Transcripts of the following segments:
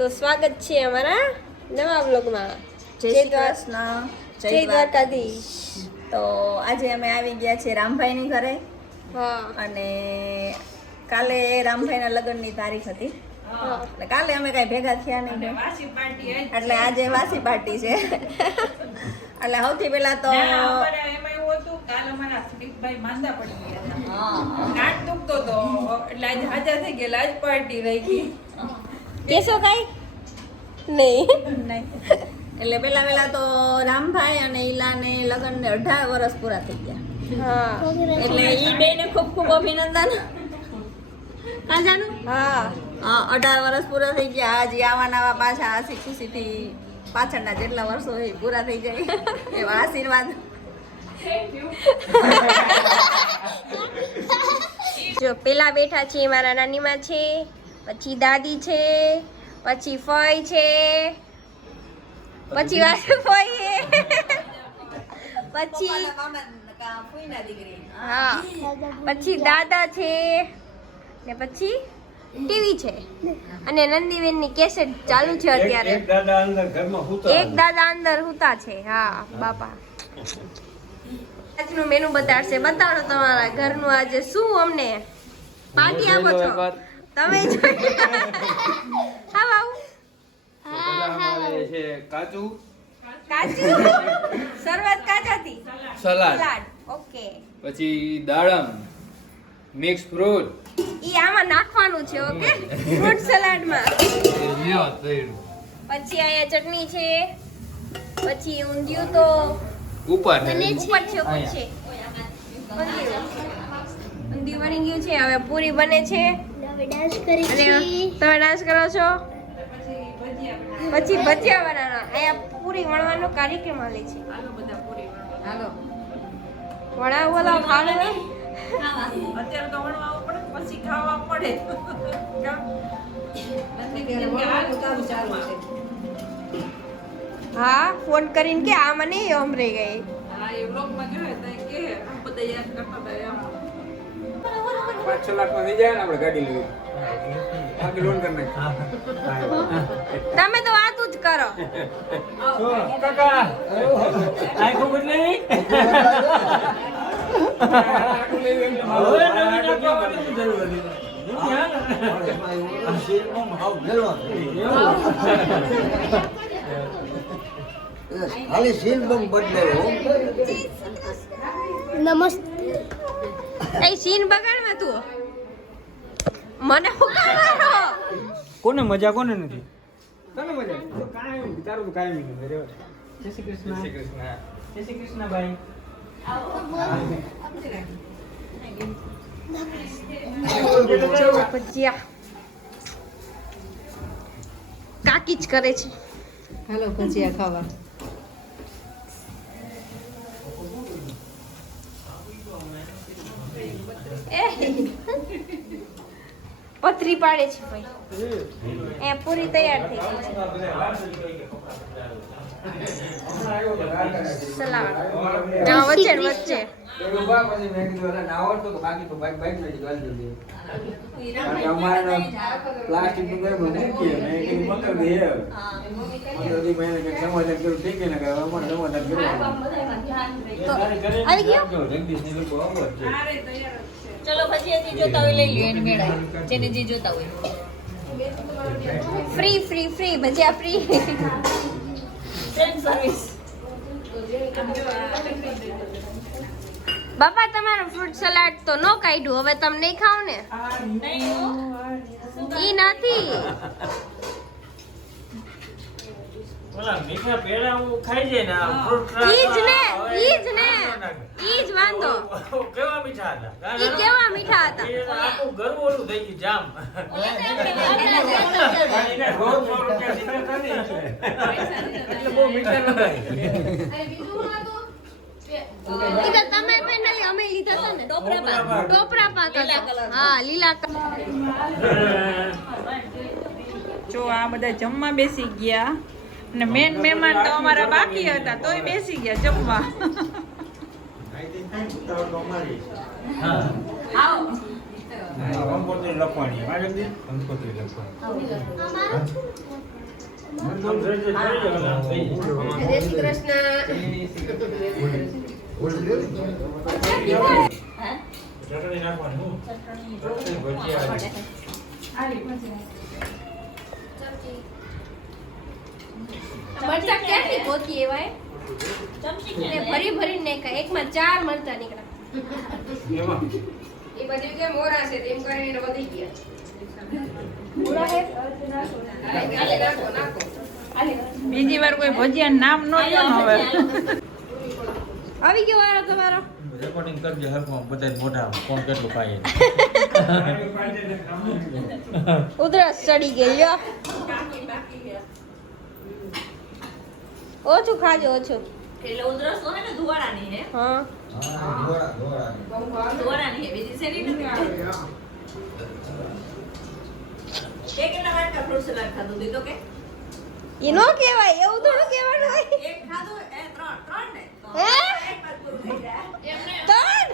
તો સ્વાગત છે અમારા નવા વ્લોગમાં. જય શ્રી કૃષ્ણ, જય દ્વારકાધીશ. તો આજે અમે આવી ગયા છીએ રામભાઈની ઘરે. હા. અને કાલે રામભાઈના લગ્નની તારીખ હતી. એટલે કાલે અમે કઈ ભેગા થયા નહીં, એટલે આજે વાસી પાર્ટી છે. એટલે સૌથી પહેલા તો કેસો કઈ નહીં. એટલે પેલા તો રામભાઈ અને ઈલાને લગ્નને 18 વર્ષ પૂરા થઈ ગયા. હા. એટલે ઈ બેને ખૂબ ખૂબ અભિનંદન. કાજાનું હા. 18 વર્ષ પૂરા થઈ ગયા. આજે આવા નવા પાછા હસી ખુશીથી પાછળના જેટલા વર્ષો હોય પૂરા થઈ જાય એવા આશીર્વાદ. જો પેલા બેઠા છે મારા નાનીમાં છે, પછી દાદી છે, પછી ફઈ છે, પછી વાસુ ફઈ છે, પછી હા, પછી દાદા છે ને પછી ટીવી છે અને નંદીબેનની કેસેટ ચાલુ છે અત્યારે. એક દાદા અંદર હુતા છે. હા બાપા. આજનું મેનુ બતાડશે. બતાડો તમારા ઘરનું આજે શું અમને પાર્ટી આપો છો તમે. હા બાબુ. કાચું કાચુ શરૂઆત કાચાથી. Salad, okay. પછી દાડમ, મિક્સ ફ્રૂટ, ઈ આમાં નાખવાનું છે. ઓકે, ફ્રૂટ સલાડમાં. લ્યો તૈયાર. પછી અહીંયા ચટણી છે, પછી ઊંધિયું તો ઉપર ઉપર છે. ઊંધિયું બની ગયું છે. હવે પૂરી બને છે. અને તમે ડાન્સ કરો છો. પછી ભજીયા બનાવવાના. અહીંયા પૂરી વણવાનો કાર્યક્રમ હાલે છે. વણાવો બોલો ખાવે. અત્યારે તો વણવા પડે પછી ખાવા પડે. હા, ફોન કરીને કે આ મને અમરે ગઈ. હા, એ બ્લોગમાં જોયે તો કે આ બધા યાદ કરતા હતા એમ. 5-6 લાખમાં થઈ જાય ને આપણે ગાડી લેવી. બાકી લોન કરી નાખ. તમે તો વાતું જ કરો. કાકા આખો બદલાઈ ખાલી સીન બમ બદલાયો. નમસ્તે. એ સીન બગાડવા તું મને હુકારો. કોને મજા કોને નથી? તને મજા તો કાંઈ તારું તો કાંઈ નહીં રે. જય શ્રી કૃષ્ણ. જય શ્રી કૃષ્ણ. જય શ્રી કૃષ્ણ ભાઈ. ભજીયા કાકી જ કરે છે. હાલો ભજીયા ખાવા. પથરી પાડે છે ભાઈ. એ પૂરી તૈયાર થઈ ગઈ છે. સલાડ ના વચ્ચે ને વચ્ચે. પ્લાસ્ટિક નું કઈ મૂકીએ ને એક પકડ દે સમાધાન કરું ઠીક ને કે અમારે સમાધાન આવી ગયો. ચલો ભજીયા જે જોતા હોય લઈ લ્યો એને મેળા જેને જે જોતા હોય. ફ્રી ફ્રી ફ્રી ભજીયા ફ્રી. Train service. બાપા તમારું ફ્રૂટ સલાડ તો નો કાઢ્યું. હવે તમે નહીં ખાવ ને. ઈ નથી. મીઠા પેડા હું ખાઈ જાય ને ફ્રૂટ ઈ જ ને ઈ જ વાંધો. કેવા મીઠા હતા? ઈ કેવા મીઠા હતા. આખું ઘર ઓલું થઈ ગયું જામ. એટલે બહુ મીઠા નતા. ઈ તો તમે પેનલી અમે લીધા હતા ને. ટોપરા પાક હતા. હા, લીલા જો આ બધા જમવા બેસી ગયા અને મેન મહેમાન તો અમારા બાકી હતા તોય બેસી ગયા જમવા. કંકોત્રી લખવાની કંકોત્રી લખવાની જય શ્રી કૃષ્ણ. ચટણી નાખવાની હું ભજીયા મરચાં ક્યાંથી ગોતી એવાય? એને ભરી ભરીને નાખ્યા. એકમાં 4 મરચાં નીકળ્યા. એમાં એ બધું કેમ મોરા છે તેમ કરીને વધી ગયા. બીજી વાર કોઈ ભજીયા નામ ન લો ને હવે. આવી ગયો વારો તમારો. રેકોર્ડિંગ કરજે હરખું બધાય મોઢા કોણ કેટલું ખાય ઉધરસ ચડી ગઈ લ્યો. ઓછું ખાજો ઓછું. એટલે ઉધરસ તો હે ને ધુવાડાની હે હા ધુવાડાની હે બીજી શેરી નથી કે કેટલા વાટકા ફ્રૂટ સલાડ ખાધું દીધો કે એ નો કહેવાય, એવું થોડું કહેવાનું હોય. એક ખાધું એ ત્રણ ને તો હે? એક બાદ પૂરું થઈ જાય ત્રણ?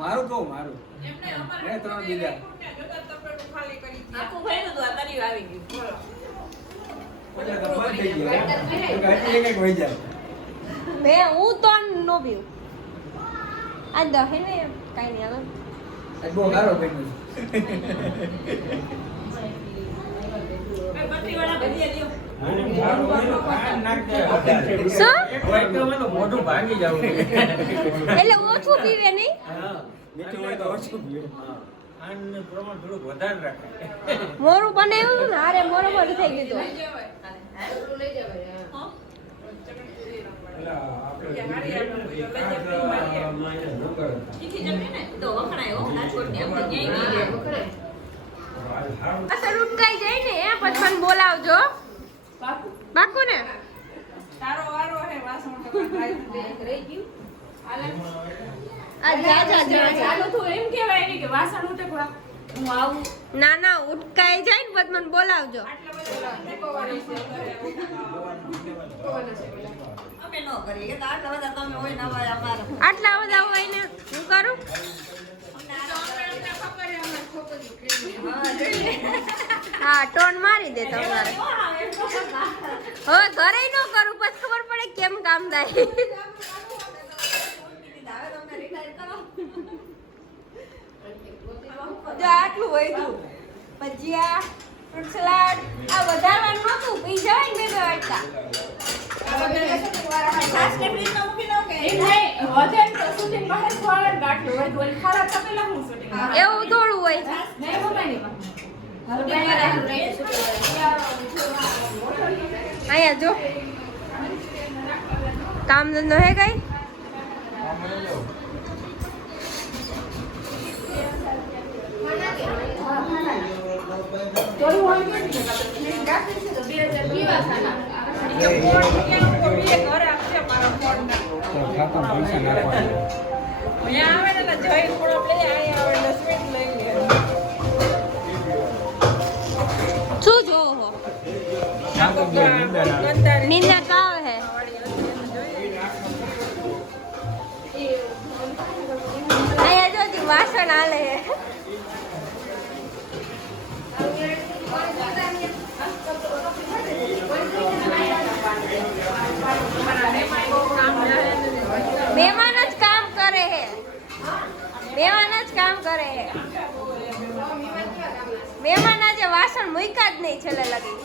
મારું કહું મારું મેં 3 દીધા આખું ભર્યું હતું આ તરી આવી ગયું એટલે તો બંધ થઈ ગયું હજી એક વહી જાય હું ત્રણ નો પીવું. આ દહે ને એમ કાંઈ નહીં હાલો. આ બહુ સારો બન્યો બત્રી વાળા ભજીયા લ્યો શું? મોઢું ભાંગી જવું એટલે ઓછું પીવે નહીં? મીઠું હોય તો ઓછું પીવે આનું પ્રમાણ થોડુંક વધારે રાખે મોરું બનાવ્યું ને હારે મોરું મોરું થઈ ગયું હતું. તીખી ચટણી ને તો વખણાય હો રાજકોટની આપણે ક્યાંય નહીં અસર ઉટકાઈ જાય ને પછી મને બોલાવજો. બાકુ ને તારો વારો હે વાસણ કરવા આજ રાજા ચાલુ થયું એમ કહેવાય નહીં કે વાસણ ઉટકવા હું આવું. ના ના ઉટકાઈ જાય ને પછી મને બોલાવજો. અમે ન કરીએ કે આટલા બધા તમે હોય ના હોય અમારે આટલા બધા હોય ને હું કરું. હા ટોન મારી દે તમારે. હવે ઘરે ન કરું પછી ખબર પડે કેમ કામ થાય. જો આટલું હોય તું ભજીયા ફ્રૂટ સલાડ આ વધારવાનું નહોતું પી જવાય ને બે વાટકા. છાશ કે ફ્રીજમાં મૂકી દો કે એમ નહીં, વધે ને તો સુધી બહાર ખોળાને ગાંઠલું હોય તો ઓલી ખરાબ તપેલા હું શૂટિંગ એવું થોડું હોય. નહીં મમ્મી અહીંયા જો કામ ધંધો હે કઈ. ઘરે આપશે મારા ફોનના ખાતા પૈસા નાખવાના અહીંયા આવે ને એટલે જઈ થોડો લઈ અહીંયા આવે એટલે સ્વીટ લઈ લે શું જોવો હો? નીંદર તો આવે હે. અહીંયા જો તી વાસણ હાલે હે. મહેમાન જ કામ કરે હે. મહેમાન જ કામ કરે હે. મહેમાન આજે વાસણ મૂક્યા જ નહીં છેલ્લે લગી.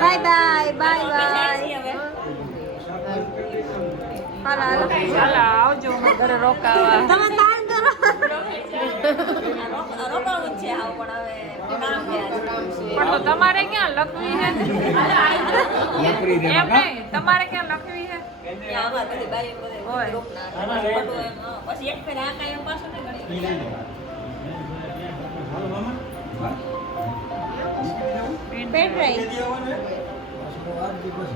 Bye bye bye bye. હાલો હાલો ચાલો આવજો ઘરે રોકાવા. તમે તાણ કરો. રોકાવું જ છે આવું પણ હવે કામ છે આજે. પણ તો તમારે ક્યાં લખવી છે નોકરી દે એમ નહીં, તમારે ક્યાં લખવી છે ત્યાં આમાં બધી બાઈ બધે હોય. ગ્રુપના બધું એમ, પછી એક ફેર આ કાંઈ એમ પાછું નહીં ગણી પેટ રહી. આ દિવસ